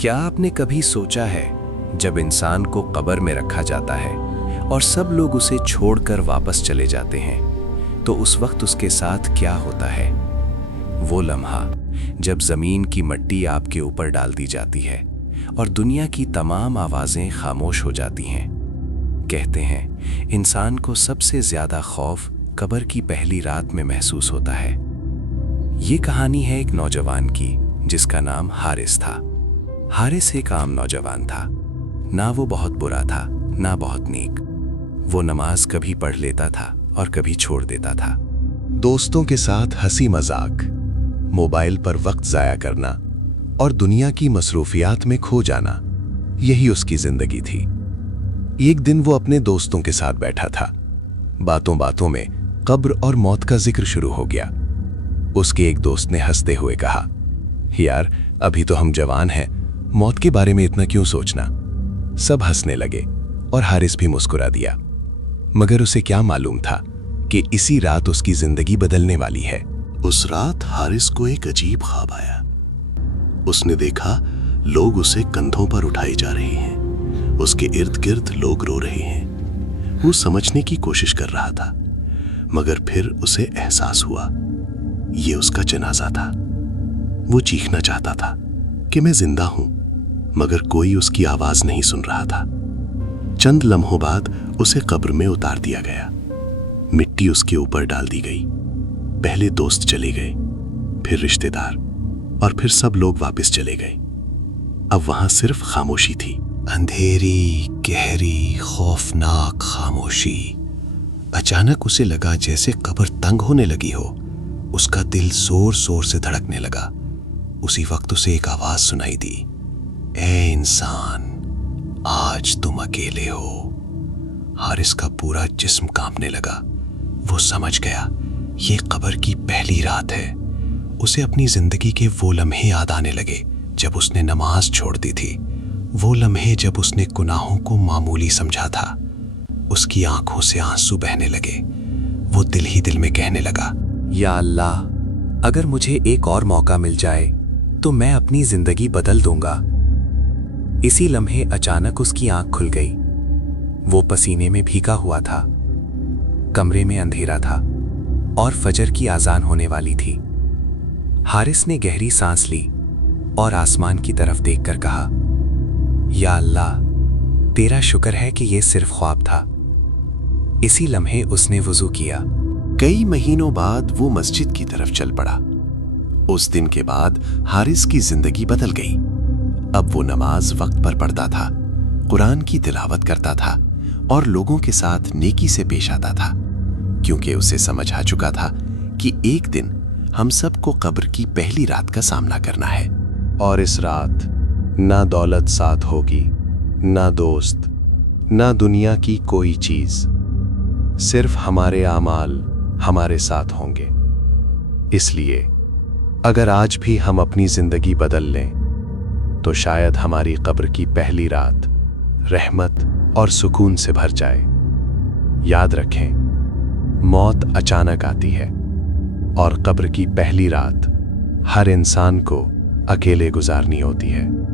क्या आपने कभी सोचा है, जब इंसान को कब्र में रखा जाता है और सब लोग उसे छोड़कर वापस चले जाते हैं, तो उस वक्त उसके साथ क्या होता है? वो लम्हा जब जमीन की मिट्टी आपके ऊपर डाल दी जाती है और दुनिया की तमाम आवाजें खामोश हो जाती हैं। कहते हैं, इंसान को सबसे ज्यादा खौफ कब्र की पहली रात में महसूस होता है। ये कहानी है एक नौजवान की, जिसका नाम हारिस था। हारिस एक आम नौजवान था। ना वो बहुत बुरा था, ना बहुत नेक। वो नमाज कभी पढ़ लेता था और कभी छोड़ देता था। दोस्तों के साथ हंसी मजाक, मोबाइल पर वक्त जाया करना और दुनिया की मसरूफियात में खो जाना, यही उसकी जिंदगी थी। एक दिन वो अपने दोस्तों के साथ बैठा था। बातों बातों में कब्र और मौत का जिक्र शुरू हो गया। उसके एक दोस्त ने हंसते हुए कहा, यार अभी तो हम जवान हैं, मौत के बारे में इतना क्यों सोचना। सब हंसने लगे और हारिस भी मुस्कुरा दिया। मगर उसे क्या मालूम था कि इसी रात उसकी जिंदगी बदलने वाली है। उस रात हारिस को एक अजीब ख्वाब आया। उसने देखा लोग उसे कंधों पर उठाए जा रहे हैं। उसके इर्द गिर्द लोग रो रहे हैं। वो समझने की कोशिश कर रहा था, मगर फिर उसे एहसास हुआ ये उसका जनाजा था। वो चीखना चाहता था कि मैं जिंदा हूं, मगर कोई उसकी आवाज नहीं सुन रहा था। चंद लम्हों बाद उसे कब्र में उतार दिया गया। मिट्टी उसके ऊपर डाल दी गई। पहले दोस्त चले गए, फिर रिश्तेदार, और फिर सब लोग वापस चले गए। अब वहां सिर्फ खामोशी थी, अंधेरी, गहरी, खौफनाक खामोशी। अचानक उसे लगा जैसे कब्र तंग होने लगी हो। उसका दिल जोर जोर से धड़कने लगा। उसी वक्त उसे एक आवाज सुनाई दी, ए इंसान, आज तुम अकेले हो। हारिस का पूरा जिस्म कांपने लगा। वो समझ गया ये कब्र की पहली रात है। उसे अपनी जिंदगी के वो लम्हे याद आने लगे जब उसने नमाज छोड़ दी थी। वो लम्हे जब उसने गुनाहों को मामूली समझा था। उसकी आंखों से आंसू बहने लगे। वो दिल ही दिल में कहने लगा, या अल्लाह, अगर मुझे एक और मौका मिल जाए तो मैं अपनी जिंदगी बदल दूंगा। इसी लम्हे अचानक उसकी आंख खुल गई। वो पसीने में भीगा हुआ था। कमरे में अंधेरा था और फजर की आजान होने वाली थी। हारिस ने गहरी सांस ली और आसमान की तरफ देखकर कहा, या अल्लाह, तेरा शुक्र है कि यह सिर्फ ख्वाब था। इसी लम्हे उसने वुजू किया। कई महीनों बाद वो मस्जिद की तरफ चल पड़ा। उस दिन के बाद हारिस की जिंदगी बदल गई। अब वो नमाज वक्त पर पढ़ता था, कुरान की तिलावत करता था और लोगों के साथ नेकी से पेश आता था, क्योंकि उसे समझ आ चुका था कि एक दिन हम सबको कब्र की पहली रात का सामना करना है। और इस रात ना दौलत साथ होगी, ना दोस्त, ना दुनिया की कोई चीज। सिर्फ हमारे आमाल हमारे साथ होंगे। इसलिए अगर आज भी हम अपनी जिंदगी बदल लें तो शायद हमारी कब्र की पहली रात रहमत और सुकून से भर जाए। याद रखें, मौत अचानक आती है और कब्र की पहली रात हर इंसान को अकेले गुजारनी होती है।